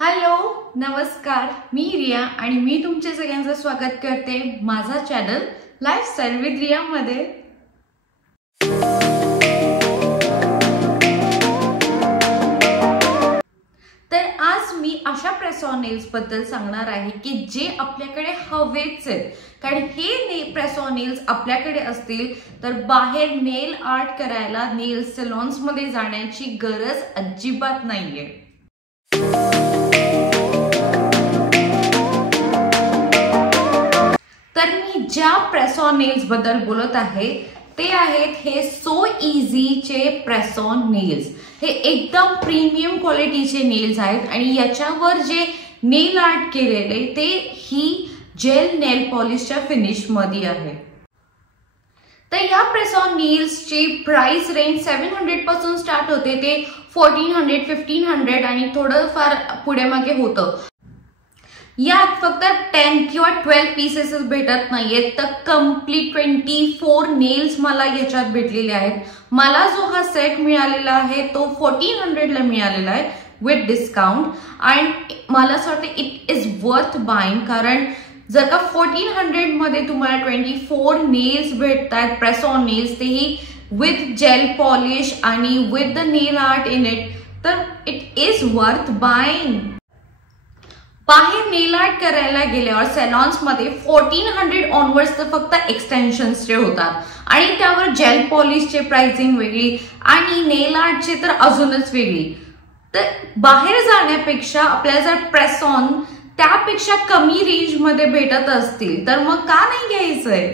Hello नमस्कार, मी रिया आणि मी तुमचे सगळ्यांचं स्वागत करते माझा चॅनल लाईफस्टाईल विथ रिया मध्ये। तर आज मी अशा प्रेस ऑन नेल्स बद्दल सांगणार आहे की जे आपल्याकडे हवेच आहेत, कारण हे प्रेस ऑन नेल्स आपल्याकडे असतील तर बाहेर नेल आर्ट करायला नेल सलॉन्स मध्ये जाण्याची गरज अजिबात नाहीये। तर मी ज्या प्रेस ऑन नेल्स बद्दल बोलत आहे ते आहेत हे सो इझी चे प्रेस ऑन नेल्स। हे एकदम प्रीमियम क्वालिटीचे नेल्स आहेत आणि याच्यावर जे नेल आर्ट केलेले ते ही जेल नेल पॉलिशच्या फिनिश मध्ये आहे। तर या प्रेस ऑन नेल्सची प्राइस रेंज 700 पासून स्टार्ट होते ते 1400, 1500 आणि थोडं फार पुढे मागे होतं। यात फक्त 10 किंवा 12 पीसेस भेटत नाहीयेत, तर कंप्लीट 24 नेल्स मला याच्यात भेटलेले आहेत। मला जो हा सेट मिळालेला आहे तो 1400 ला मिळालेला आहे विथ डिस्काउंट आणि मला असं वाटतं इट इज वर्थ बाइंग, कारण जर का 1400 मध्ये तुम्हाला 24 नेल्स भेटतात प्रेस ऑन नेल्स, तेही विथ जेल पॉलिश आणि with the nail art in it, तर इट इज वर्थ बाइंग। बाहेर नेल आर्ट करायला गेल्यावर सॅलॉन्स मध्ये 1400 ऑनवर्ड्स तर फक्त एक्सटेन्शन्सचे होतात आणि त्यावर जेल पॉलिशचे प्राइसिंग वेगळी आणि नेल आर्टचे तर अजूनच वेगळी। तर बाहेर जाण्यापेक्षा आपल्याला जर प्रेस ऑन त्यापेक्षा कमी रेंज मध्ये भेटत असतील तर मग का नाही घ्यायचंय।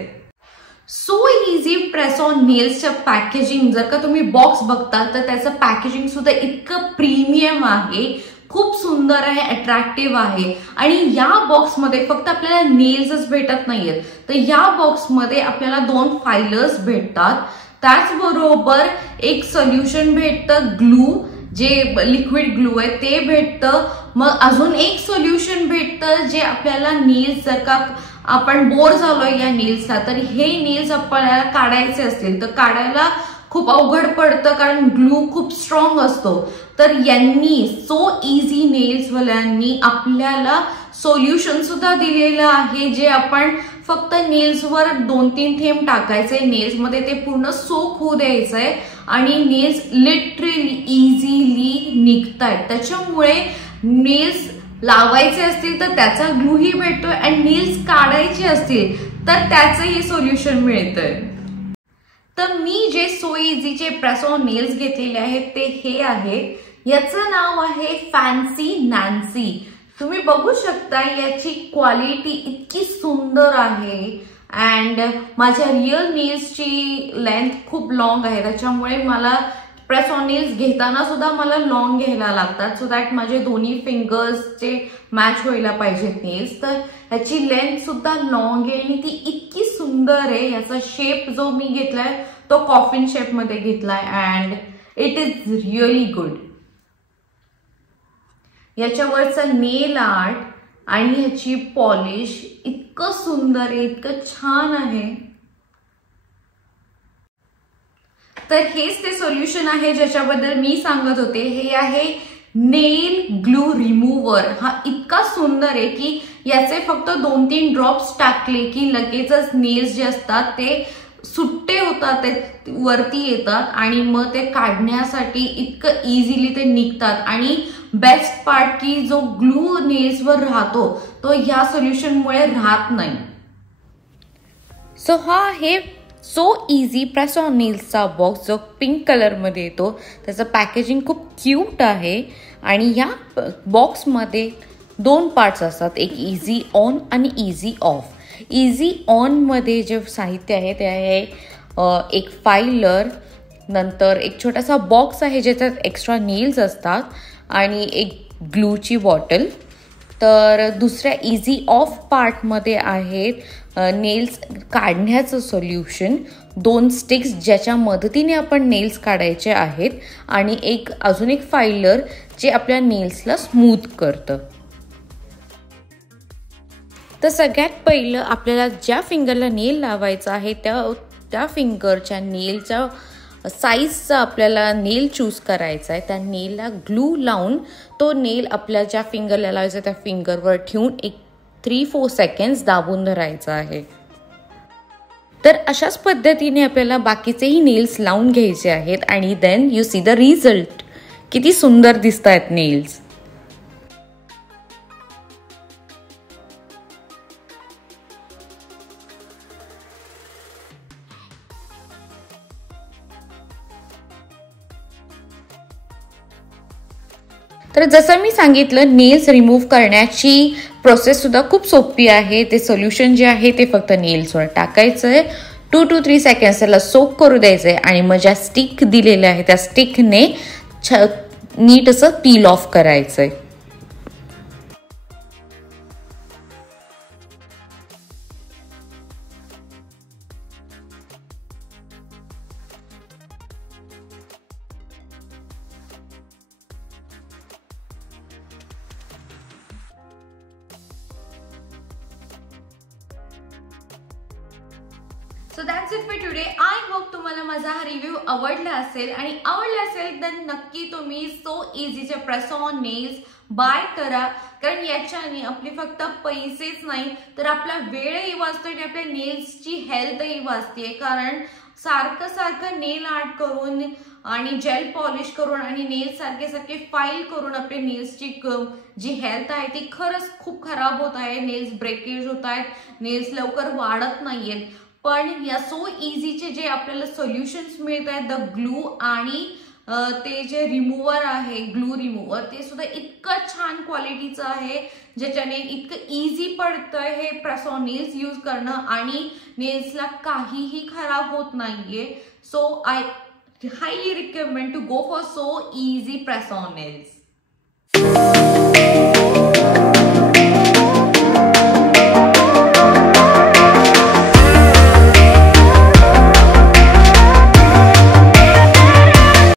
सो इझी प्रेस ऑन नेल्सचं पॅकेजिंग, जर का तुम्ही बॉक्स बघता तर त्याचं पॅकेजिंग सुद्धा इतकं प्रीमियम आहे, खूप सुंदर आहे, अट्रॅक्टिव्ह आहे। आणि या बॉक्समध्ये फक्त आपल्याला नेल्सच भेटत नाहीयेत, तर या बॉक्समध्ये आपल्याला 2 फायलर्स भेटतात, त्याचबरोबर एक सोल्युशन भेटतं ग्लू, जे लिक्विड ग्लू आहे ते भेटतं, मग अजून एक सोल्युशन भेटतं जे आपल्याला नेल्स जर का आपण बोर झालोय या नेल्सला तर हे नेल्स आपल्याला काढायचे असतील तर काढायला खूप अवघड पडतं कारण ग्लू खूप स्ट्रॉंग असतो। तर यांनी सो इझी नेल्स वाल्यांनी आपल्याला सोल्युशन सुद्धा दिलेलं आहे जे आपण फक्त नेल्सवर 2-3 थेंब टाकायचे, नेल्स मध्ये ते पूर्ण सोक होऊ द्यायचंय आणि नेल्स लिटरली इझिली निघतायत। त्याच्यामुळे नेल्स लावायचे असतील तर त्याचा ग्लूही भेटतोय आणि नेल्स काढायचे असतील तर त्याचंही सोल्युशन मिळतंय। तर मी जे सो इझीचे प्रेस ऑन नेल्स घेतलेले आहेत ते हे आहेत, याचं नाव आहे फॅन्सी नॅन्सी। तुम्ही बघू शकता याची क्वालिटी इतकी सुंदर आहे अँड माझ्या रिअल नेल्सची लेंथ खूप लॉंग आहे, त्याच्यामुळे मला प्रेस ऑन नेल्स घेताना सुद्धा मला लॉंग घ्यायला लागतात सो दॅट माझे दोन्ही फिंगर्सचे मॅच व्हायला पाहिजेत नेल्स। तर याची लेंथ सुद्धा लॉंग आहे आणि ती इतकी सुंदर आहे। याचा शेप जो मी घेतलाय तो कॉफिन शेप मध्ये घेतलाय and it is really good. याच्यावरचं नेल आर्ट आणि याची पॉलिश इतकं सुंदर आहे, इतकं छान आहे। तर हेच ते सोल्युशन आहे ज्याच्याबद्दल मी सांगत होते, हे आहे नेल ग्लू रिमूव्हर। हा इतका सुंदर आहे की याचे फक्त 2-3 ड्रॉप्स टाकले की लगेचच नेल्स जे असतात ते सुट्टे होतात, ते वरती येतात आणि मग ते काढण्यासाठी इतकं इझिली ते निघतात। आणि बेस्ट पार्ट की जो ग्लू नेल्सवर राहतो तो ह्या सोल्युशनमुळे राहत नाही। सो हा आहे सो इझी प्रेस ऑन नेल्सचा बॉक्स जो पिंक कलर मध्ये येतो, त्याचं पॅकेजिंग खूप क्यूट आहे आणि या बॉक्समध्ये 2 पार्ट्स असतात, एक इझी ऑन आणि इझी ऑफ। इझी ऑन मध्ये जे साहित्य आहे ते आहे एक फायलर, नंतर एक छोटासा बॉक्स आहे ज्याच्यात एक्स्ट्रा नेल्स असतात आणि एक ग्लूची बॉटल। तर दुसऱ्या इझी ऑफ पार्टमध्ये आहेत नेल्स काढण्याचं सोल्युशन, 2 स्टिक्स ज्याच्या मदतीने आपण नेल्स काढायचे आहेत आणि एक अजून एक फायलर जे आपल्या नेल्सला स्मूथ करतं। तर सगळ्यात पहिलं आपल्याला ज्या फिंगरला नेल लावायचं आहे त्या फिंगरच्या नेलच्या साईजचा आपल्याला नेल चूज करायचा आहे, त्या नेलला ग्लू लावून तो नेल आपल्या ज्या फिंगरला लावायचा त्या फिंगरवर ठेवून एक 3-4 सेकंड्स दाबून धरायचं आहे. तर अशाच पद्धतीने आपल्याला बाकीचेही नेल्स लावून घ्यायचे आहेत आणि then you see the result. किती सुंदर दिसत आहेत नेल्स. तर जसं मी सांगितलं, नेल्स रिमूव्ह करण्याची प्रोसेस सुद्धा खूप सोपी आहे. ते सोल्युशन जे आहे ते फक्त नेल्सवर टाकायचं आहे, 2 to 3 सेकंड्स त्याला सोक करू द्यायचं आहे आणि मग ज्या स्टिक दिलेल्या आहे त्या स्टिकने नीट असं पील ऑफ करायचं आहे. So that's it for today. I hope तुम्हाला माझा हा रिव्ह्यू आवडला असेल आणि आवडला असेल तर नक्की तुम्ही सो इझीचे प्रेस ऑन नेल्स बाय करा. कारण याच्याने आपले फक्त पैसेच नाही तर आपला वेळही वाचतो आणि आपल्या नेल्सची हेल्थही वाचते. कारण सारखं नेल आर्ट करून आणि जेल पॉलिश करून आणि नेल्स सारखे फाईल करून आपल्या नेल्सची जी हेल्थ आहे ती खरंच खूप खराब होत आहे. नेल्स ब्रेकेज होत आहेत, नेल्स लवकर वाढत नाहीयेत. पण या सो इझीचे जे आपल्याला सोल्युशन्स मिळत आहेत, द ग्लू आणि ते जे रिमूव्हर आहे, ग्लू रिमूव्हर, ते सुद्धा इतकं छान क्वालिटीचं आहे ज्याच्याने इतकं इझी पडतंय हे प्रेस ऑन नेल्स यूज करणं आणि नेल्सला काहीही खराब होत नाहीये. So I highly recommend to go for so easy press on nails.